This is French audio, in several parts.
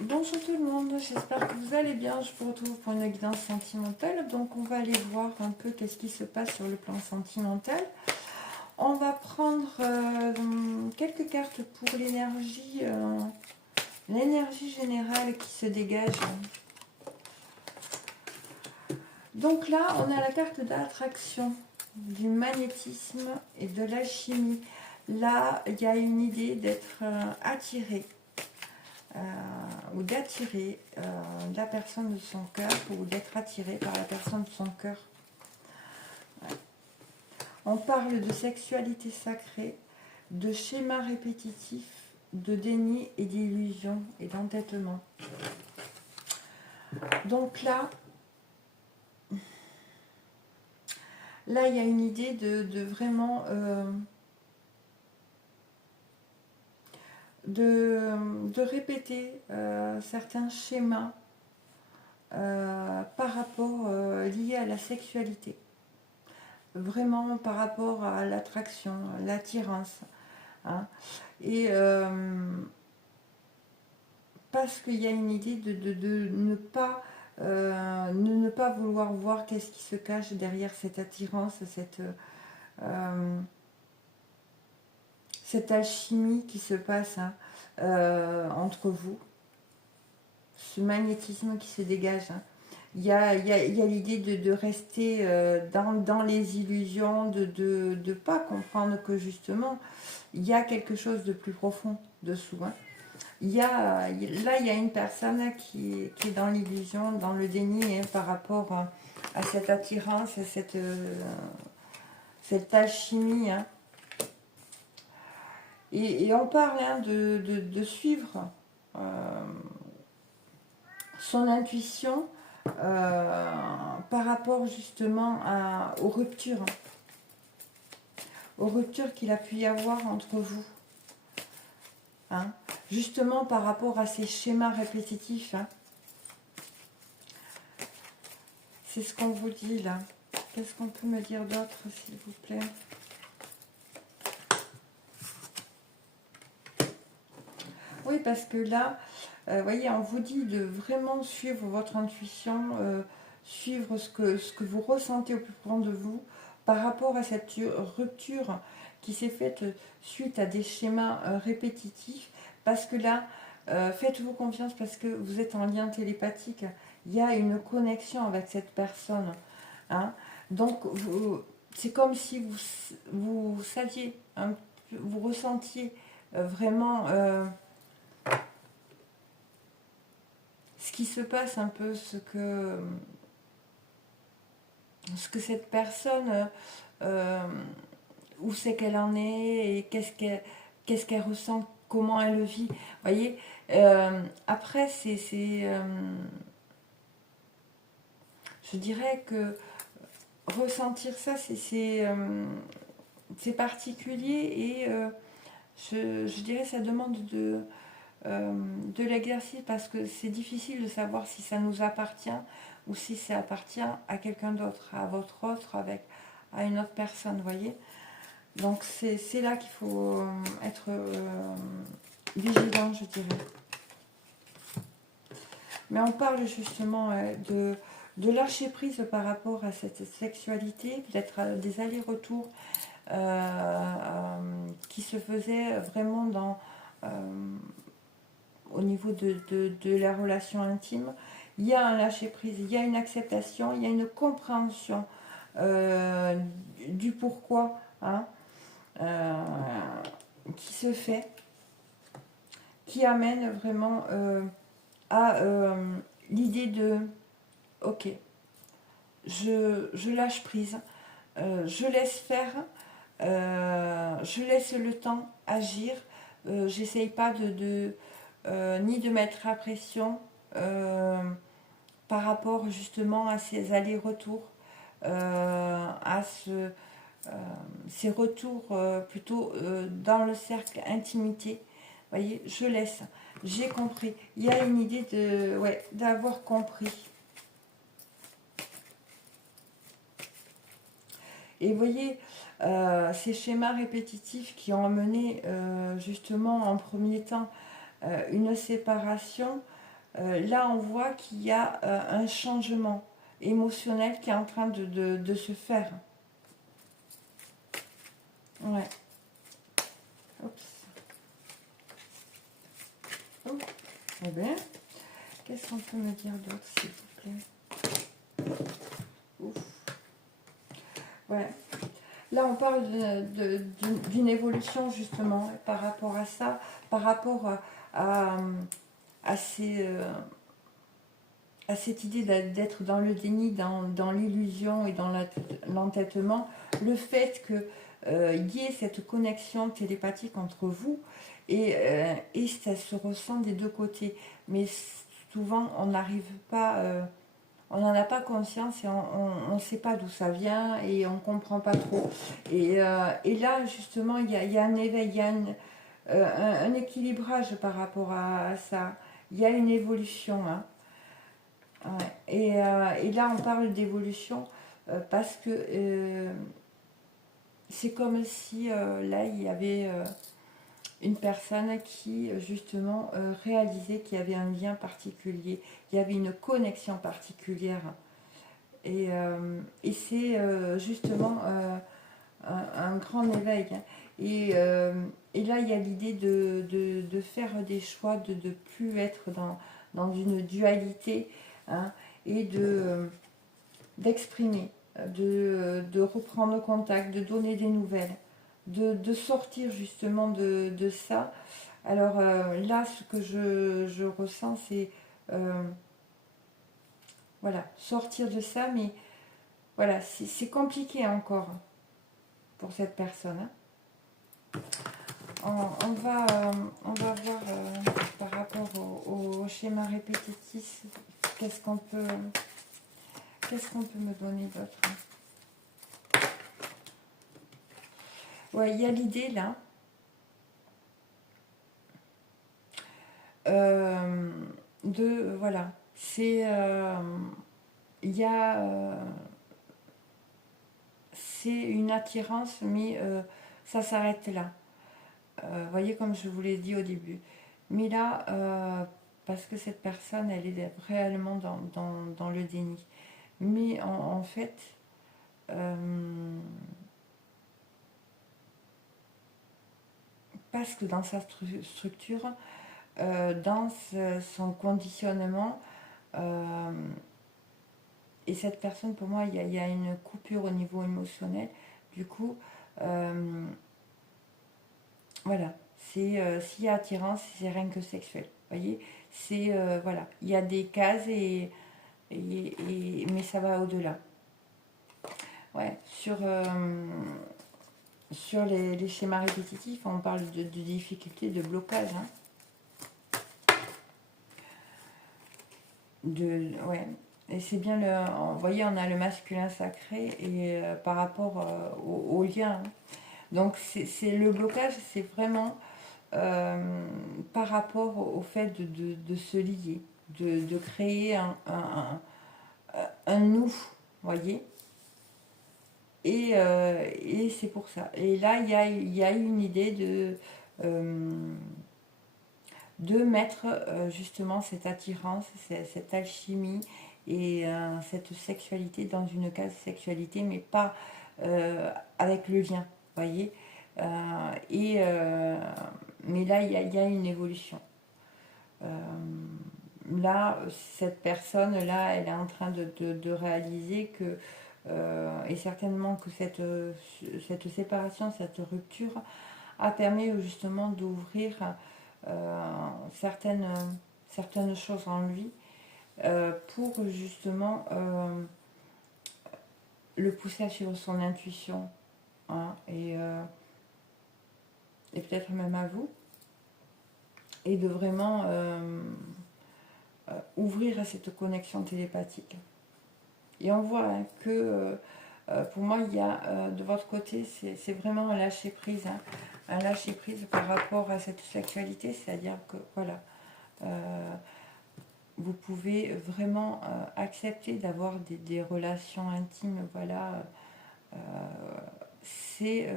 Bonjour tout le monde, j'espère que vous allez bien. Je vous retrouve pour une guidance sentimentale. Donc on va aller voir un peu qu'est-ce qui se passe sur le plan sentimental. On va prendre quelques cartes pour l'énergie générale qui se dégage. Donc là, on a la carte d'attraction, du magnétisme et de l'alchimie. Là, il y a une idée d'être attiré. Ou d'attirer la personne de son cœur, ou d'être attiré par la personne de son cœur. Ouais. On parle de sexualité sacrée, de schémas répétitifs, de déni et d'illusion et d'entêtement. Donc là, il y a une idée de vraiment de répéter certains schémas par rapport liés à la sexualité. Vraiment par rapport à l'attraction, l'attirance. Hein. Et parce qu'il y a une idée de ne pas ne pas vouloir voir qu'est-ce qui se cache derrière cette attirance, cette alchimie qui se passe entre vous, ce magnétisme qui se dégage. Hein. Il y a l'idée de rester dans les illusions, de ne pas comprendre que justement, il y a quelque chose de plus profond dessous. Hein. Il y a une personne qui est dans l'illusion, dans le déni par rapport à cette attirance, à cette alchimie. Hein. Et on parle de suivre son intuition par rapport justement aux ruptures qu'il a pu y avoir entre vous. Hein, justement par rapport à ces schémas répétitifs. Hein. C'est ce qu'on vous dit là. Qu'est-ce qu'on peut me dire d'autre, s'il vous plaît? Oui, parce que là, voyez, on vous dit de vraiment suivre votre intuition, suivre ce que vous ressentez au plus profond de vous par rapport à cette rupture qui s'est faite suite à des schémas répétitifs. Parce que là, faites-vous confiance parce que vous êtes en lien télépathique. Il y a une connexion avec cette personne. Hein. Donc, c'est comme si vous saviez, hein, vous ressentiez vraiment ce qui se passe un peu, ce que cette personne, où c'est qu'elle en est et qu'est-ce qu'elle ressent, comment elle le vit. Vous voyez, après, je dirais que ressentir ça, c'est particulier et je dirais ça demande de l'exercice parce que c'est difficile de savoir si ça nous appartient ou si ça appartient à quelqu'un d'autre, à votre autre, à une autre personne, vous voyez. Donc c'est là qu'il faut être vigilant, je dirais. Mais on parle justement de lâcher prise par rapport à cette sexualité, peut-être des allers-retours qui se faisaient vraiment au niveau de la relation intime. Il y a un lâcher-prise, il y a une acceptation, il y a une compréhension du pourquoi, hein, qui se fait, qui amène vraiment à l'idée de ok, je lâche prise, je laisse faire, je laisse le temps agir, j'essaye pas ni de mettre la pression par rapport justement à ces allers-retours, à ces retours plutôt dans le cercle intimité. Vous voyez, je laisse, j'ai compris. Il y a une idée d'avoir compris. Et vous voyez, ces schémas répétitifs qui ont amené justement en premier temps une séparation, Là, on voit qu'il y a un changement émotionnel qui est en train de se faire. Ouais. Oups. Oh. Eh bien, qu'est-ce qu'on peut me dire d'autre, s'il vous plaît? Ouf. Ouais. Là, on parle d'une évolution, justement, par rapport à ça, par rapport à, à cette idée d'être dans le déni, dans l'illusion et dans l'entêtement. Le fait qu'il y ait cette connexion télépathique entre vous, et ça se ressent des deux côtés. Mais souvent, on n'arrive pas... on n'en a pas conscience et on ne sait pas d'où ça vient et on ne comprend pas trop. Et là, justement, il y a un éveil, il y a un équilibrage par rapport à ça. Il y a une évolution. Hein. Ouais. Et là, on parle d'évolution parce que c'est comme si là, il y avait une personne qui, justement, réalisait qu'il y avait un lien particulier, il y avait une connexion particulière. Et c'est justement un grand éveil. Et là, il y a l'idée de faire des choix, de ne plus être dans une dualité, hein, et d'exprimer, de reprendre contact, de donner des nouvelles, de sortir justement de ça. Alors là, ce que je ressens, c'est voilà, sortir de ça, mais voilà, c'est compliqué encore pour cette personne. Hein. On va voir par rapport au schéma répétitif, qu'est-ce qu'on peut me donner d'autre. Ouais, il y a l'idée là voilà, c'est il y a c'est une attirance, mais ça s'arrête là. Voyez, comme je vous l'ai dit au début. Mais là, parce que cette personne, elle est réellement dans le déni. Mais en fait, parce que dans sa structure, dans son conditionnement, et cette personne, pour moi, il y a une coupure au niveau émotionnel. Du coup, voilà, c'est s'il y a attirance, c'est rien que sexuel. Vous voyez, c'est voilà, il y a des cases mais ça va au-delà. Ouais, sur les schémas répétitifs, on parle de difficultés, de blocage. Hein. Ouais. Et c'est bien vous voyez, on a le masculin sacré et par rapport au lien. Hein. Donc c'est le blocage, c'est vraiment par rapport au fait de se lier, de créer un nous, voyez. Et c'est pour ça. Et là, il y a une idée de mettre justement cette attirance, cette alchimie et cette sexualité dans une case sexualité, mais pas avec le lien, voyez. Mais là, il y a une évolution. Là, cette personne-là, elle est en train de réaliser que, et certainement que cette séparation, cette rupture a permis justement d'ouvrir certaines choses en lui pour justement le pousser à suivre son intuition, hein, et peut-être même à vous, et de vraiment ouvrir à cette connexion télépathique. Et on voit hein, que pour moi, il y a de votre côté, c'est vraiment un lâcher prise, hein, un lâcher prise par rapport à cette sexualité, c'est-à-dire que voilà, vous pouvez vraiment accepter d'avoir des relations intimes, voilà, c'est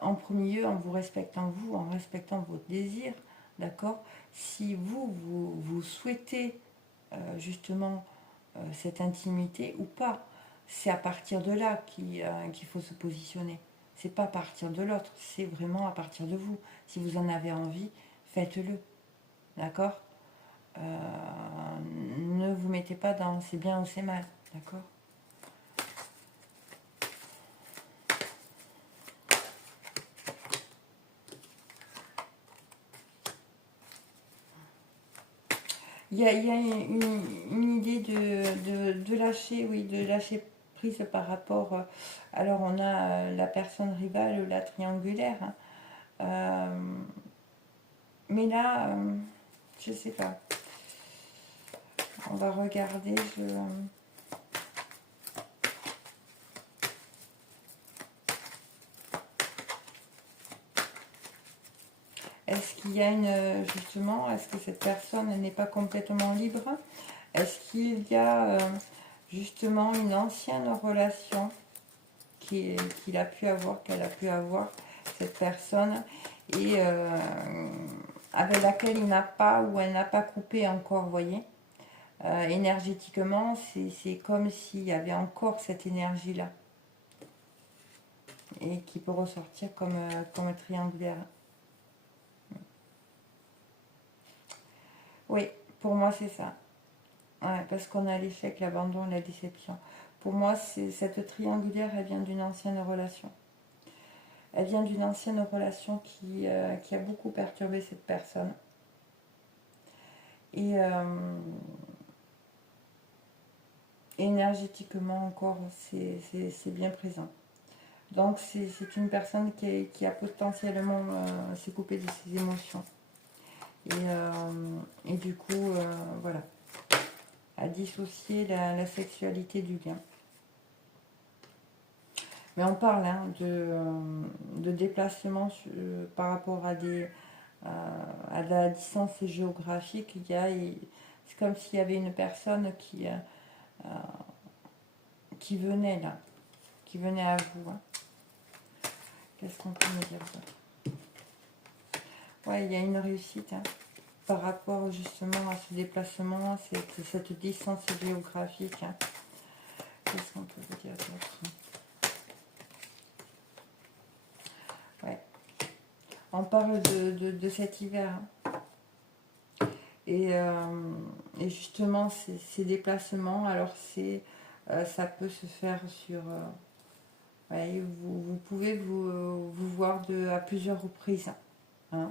en premier lieu en vous respectant vous, en respectant votre désir d'accord? Si vous souhaitez justement cette intimité ou pas, c'est à partir de là qu'il faut se positionner. C'est pas à partir de l'autre, c'est vraiment à partir de vous. Si vous en avez envie, faites-le, d'accord? Ne vous mettez pas dans c'est bien ou c'est mal, d'accord? Il y a une idée de lâcher, oui, de lâcher prise par rapport. Alors, on a la personne rivale, la triangulaire. Hein. Mais là, je sais pas. On va regarder. Est-ce qu'il y a une. Justement, est-ce que cette personne n'est pas complètement libre? Est-ce qu'il y a justement une ancienne relation qu'il a pu avoir, qu'elle a pu avoir, cette personne, et avec laquelle il n'a pas ou elle n'a pas coupé encore, vous voyez. Énergétiquement, c'est comme s'il y avait encore cette énergie-là, et qui peut ressortir comme triangulaire. Oui, pour moi c'est ça. Ouais, parce qu'on a l'échec, l'abandon, la déception. Pour moi, cette triangulaire, elle vient d'une ancienne relation. Elle vient d'une ancienne relation qui a beaucoup perturbé cette personne. Et énergétiquement encore, c'est bien présent. Donc c'est une personne qui a potentiellement s'est coupée de ses émotions. Et du coup, voilà, a dissocié la sexualité du lien. Mais on parle hein, de déplacement par rapport à la distance géographique. C'est comme s'il y avait une personne qui venait là, qui venait à vous. Hein. Qu'est-ce qu'on peut me dire d'autre? Ouais, il y a une réussite hein, par rapport justement à ce déplacement, cette distance géographique. Hein. Qu'est-ce qu'on peut vous dire d'autre? Ouais. On parle de cet hiver. Hein. Et justement, ces déplacements, alors ça peut se faire sur... ouais, vous pouvez vous voir à plusieurs reprises. Hein.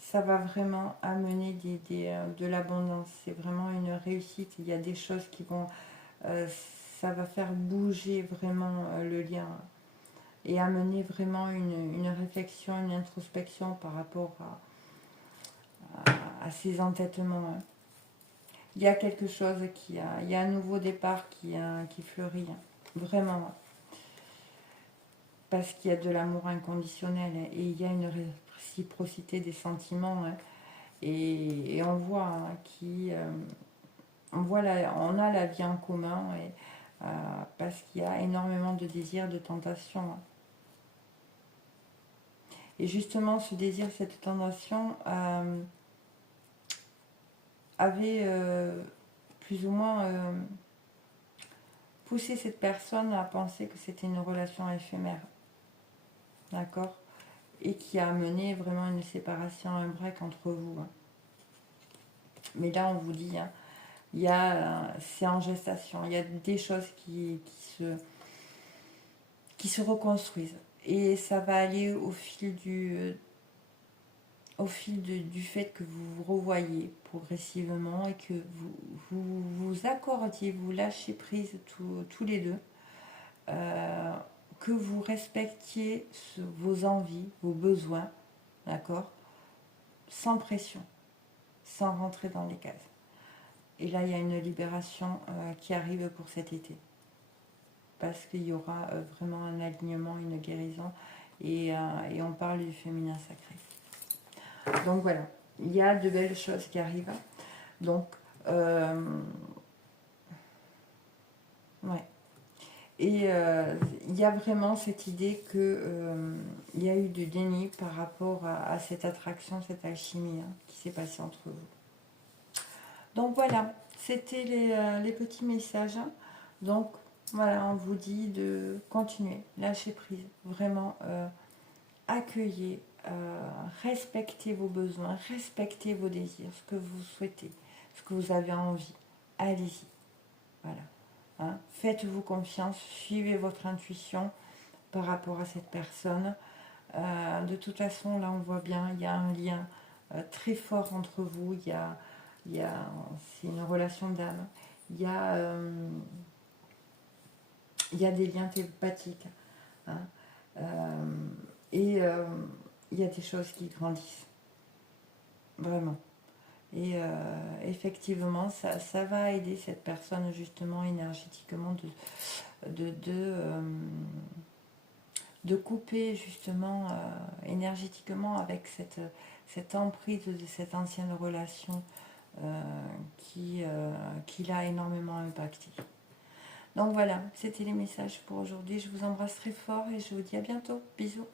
Ça va vraiment amener de l'abondance. C'est vraiment une réussite. Il y a des choses qui vont... ça va faire bouger vraiment le lien et amener vraiment une réflexion, une introspection par rapport à ces entêtements. Hein. Il y a quelque chose il y a un nouveau départ qui fleurit. Hein. Vraiment. Parce qu'il y a de l'amour inconditionnel et il y a une réciprocité des sentiments. Hein. Et on voit on a la vie en commun parce qu'il y a énormément de désirs, de tentations. Hein. Et justement, ce désir, cette tentation avait plus ou moins poussé cette personne à penser que c'était une relation éphémère. D'accord? Et qui a amené vraiment une séparation, un break entre vous. Hein. Mais là, on vous dit, hein, c'est en gestation. Il y a des choses qui se reconstruisent. Et ça va aller au fil du fait que vous vous revoyez progressivement et que vous accordiez, vous lâchez prise tous les deux, que vous respectiez vos envies, vos besoins, d'accord, sans pression, sans rentrer dans les cases. Et là, il y a une libération qui arrive pour cet été. Parce qu'il y aura vraiment un alignement, une guérison, et on parle du féminin sacré. Donc voilà, il y a de belles choses qui arrivent. Donc, ouais. Et il y a vraiment cette idée que il y a eu du déni par rapport à cette attraction, cette alchimie hein, qui s'est passée entre vous. Donc voilà, c'était les petits messages. Donc voilà, on vous dit de continuer, lâcher prise, vraiment accueillez, respectez vos besoins, respectez vos désirs, ce que vous souhaitez, ce que vous avez envie. Allez-y, voilà. Hein. Faites-vous confiance, suivez votre intuition par rapport à cette personne. De toute façon, là on voit bien, il y a un lien très fort entre vous, c'est une relation d'âme, il y a des liens télépathiques. Hein. Et il y a des choses qui grandissent, vraiment. Et effectivement, ça va aider cette personne justement énergétiquement de couper justement énergétiquement avec cette emprise de cette ancienne relation qui l'a énormément impacté. Donc voilà, c'était les messages pour aujourd'hui. Je vous embrasse très fort et je vous dis à bientôt. Bisous.